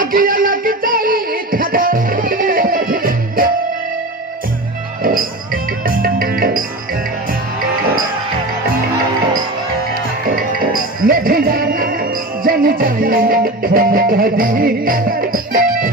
आगे अलग जाई खदे नहीं जाना जन जाए हम कदी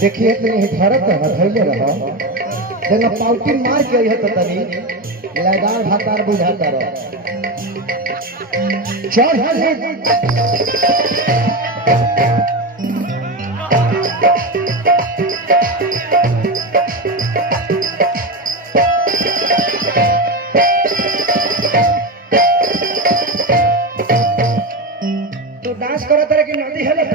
देखिए नहीं धरत है धैले रहो देना पाउटी मार के है तो तनी लयदार भातार बुझाता रहो चल तो डांस करत रहे कि नदी हेलत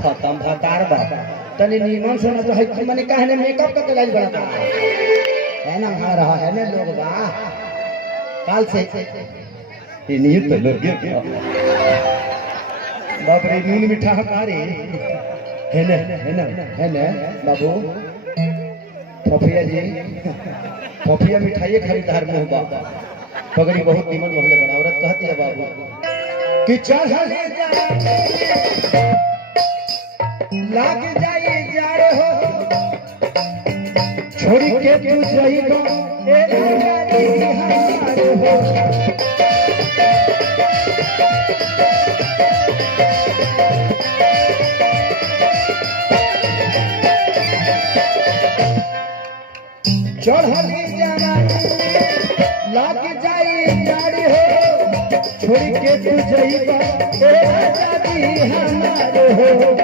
खत्म भातार बात तनी नीमन से मतलब है माने कहने मेकअप का लाइल बनाता है ना आ रहा है ना लोग बा काल से ये नहीं तो लोग बाप रे नील मिठा हकारी है ना बाबू फफिया जी फफिया मिठाई खरीदार मुंह बाबा पगड़ी बहुत नीमन मोहल्ले बड़ा औरत कहती है बाबू कि चल लाग जाए जाड़े हो छोड़ी के तू सही को ए हार हो चढ़ जाना लाग जाए जाड़े हो छोड़ी के तू सही को ए हार हो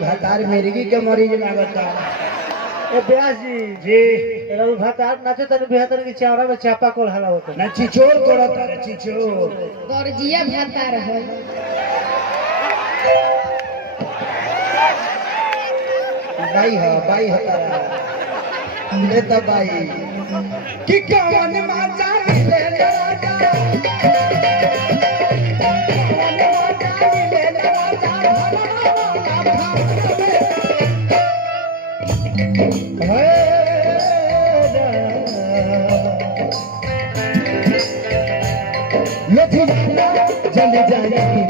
भातार मेरगी के मरीज लागता ए ब्यास जी जी रवि भातार नाचे तने बेहतर की चावड़ा में चापा कोल हला होता ना चिचोर करत रे चिचोर गर्जिया भातार है बाई है तारा ले त बाई कि कौन माता ले राजा जल्दी जाए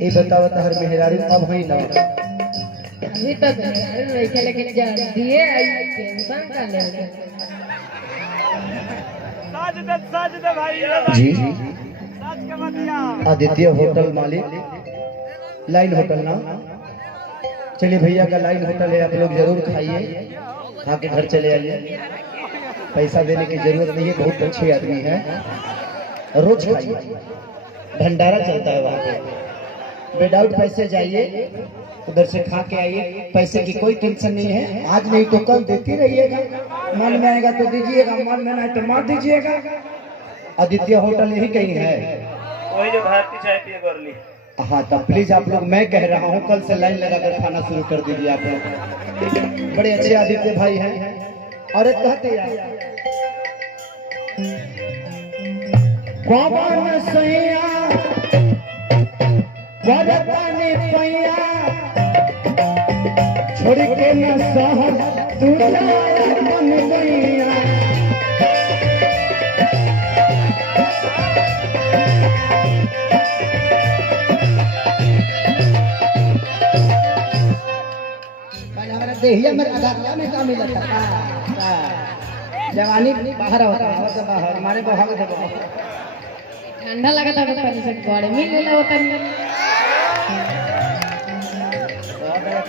ये बताओ हर मेहरारी अब है ना अभी तक रखे लेकिन जान दिए आई टेंशन का ले जी आदित्य होटल मालिक लाइन होटल ना चलिए भैया का लाइन होटल है आप लोग जरूर खाइए खा के घर चले आइए पैसा देने की जरूरत नहीं है बहुत अच्छे आदमी है रोज खाइए भंडारा चलता है वहाँ पे विदाउट पैसे जाइए उधर से खा के आइए पैसे की कोई टेंशन नहीं है आज नहीं तो कल देती रहिएगा मन में आएगा तो दीजिएगा मन में नहीं तो मार दीजिएगा आदित्य होटल यही कहीं है वही जो भारतीय चाय पिए गोरली। हाँ तो प्लीज आप लोग मैं कह रहा हूँ कल से लाइन लगाकर खाना शुरू कर दीजिए आप लोग बड़े अच्छे आदित्य भाई हैं और एक कहते हैं कौन सैया वरदानी पैया छोड़ के न सहर तू मन गैया देहिया में अगला में काम मिलता है जवानी बाहर होता है बाहर हमारे बहाव से ठंडा लगा था पानी से गर्मी लेला होता नहीं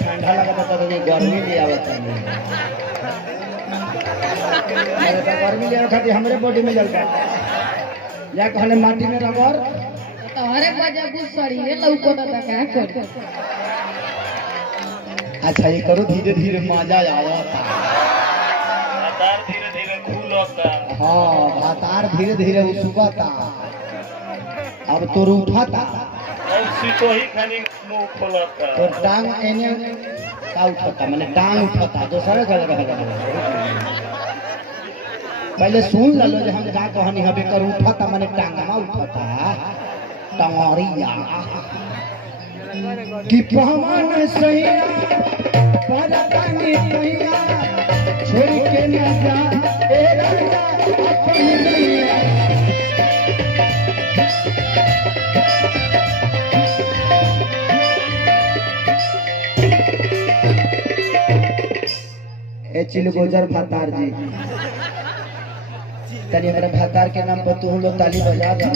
ठंडा लगा था तो गर्मी भी आवता है मेरे तो गर्मी ले खाती हमरे बॉडी में जलता या कहने माटी में रगड़ तो हरे बजा बुस शरीर लौको तो का कर अच्छा ये करो धीरे धीरे मजा आता भातार धीरे धीरे खुलता। हाँ भातार धीरे धीरे उसुकता अब तो उठाता अब सीतो ही खानी मुंह खोलता तो टांग एने का उठाता माने टांग उठाता दूसरे का लगा पहले सुन लो जो हम का कहानी हबे कर उठाता माने टांगमा उठाता टंगरिया कि पहमान सैया परदानी पैया छोड़ के न जा ए राजा अपन नैया ए चिलगोजर भातार जी तनी मेरे भातार के नाम पर तू लोग ताली बजा दो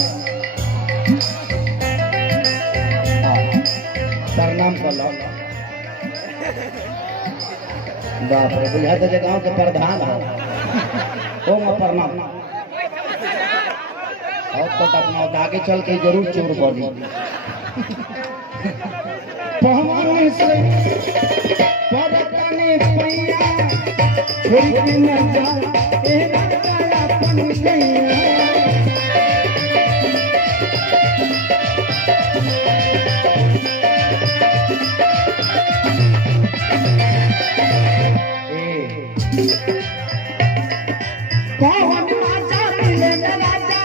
प्रणाम कर लो बाप रे बुझा तो गाँव के प्रधान है ओ प्रणाम और तो अपना आगे चल के जरूर चोर बनी पहवान से परदानी पैया छोड़ के न जा ए राजा अपन नैया कौन राजा मिले न राजा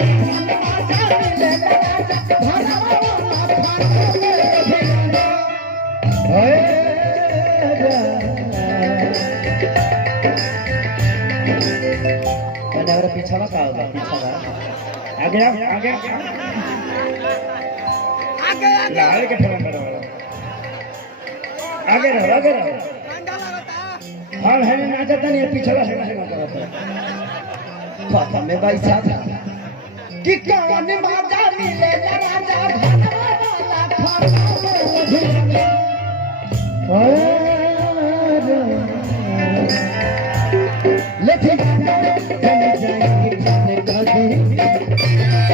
कौन राजा मिले न राजा भरवा पीछा का होगा पीछा आगे आगे आगे आगे के ठहर करो आगे रहो हाँ है ना चाहता नहीं पीछे का सेवा करता पता में भाई साहब कि कौन माता मिले न राजा लेकिन चले जाएंगे खाने का दिन